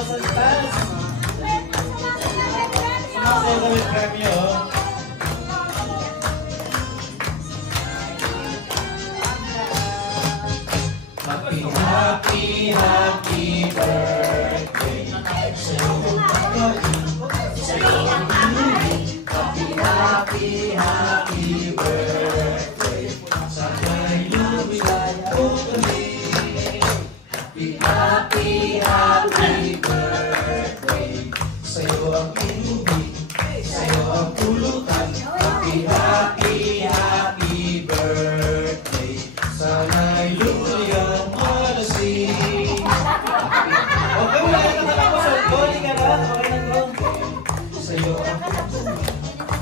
1,000 plus. Sumasayo kami premyo. Happy, happy, happy birthday. Happy, happy, happy birthday. Sana'y lumigay ako kami. Happy, happy, happy birthday. Sa'yo ang inubig, sa'yo ang pulutan. Happy, happy, happy birthday. Sana'y lumigay ang malasing. Okay, wala ka na ako sa body ka na. Okay na bro. Sa'yo ang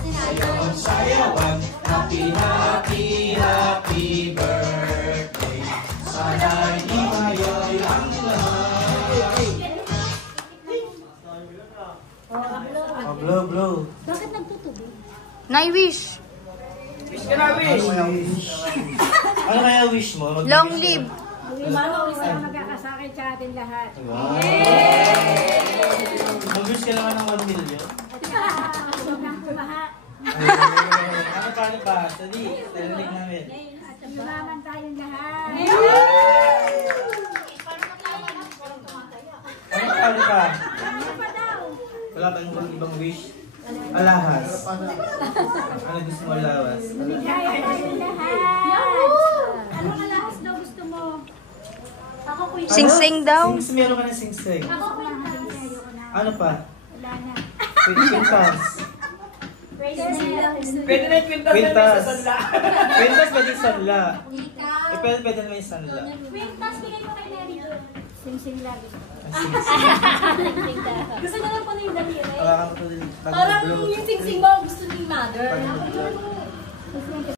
sa'yo ang sayawan. Happy, happy, happy birthday. Sana'y imayay ang lahat. Oh, blow. Bakit nagtutubig? Nai-wish. Wish ka na, wish. Ano kaya wish mo? Long live. Wish na magkakasakit sa atin lahat. Wow. Mag-wish ka naman ng 1 million. Huwag nang pumaha. Ano pa? Sali, tarinig namin. At yumaman tayong lahat. Ano pa? Ano pa daw? Wala tayong ibang wish. Alahas. Ano gusto mo alahas? Ligaya tayong lahat. Anong alahas daw gusto mo? Ako po yung... Sing-sing daw. Meron ka na sing-sing. Ako po yung... Ano pa? Wala na. Quintas. Pwede na yung kwintas na may sasanla. Quintas pwede sanla. Pwede na may sanla. Quintas, bigay mo kay Mary doon. Sing-sing lagi. Gusto na lang po na yung daliri. Parang Parang yung sing-sing mo gusto ni mother.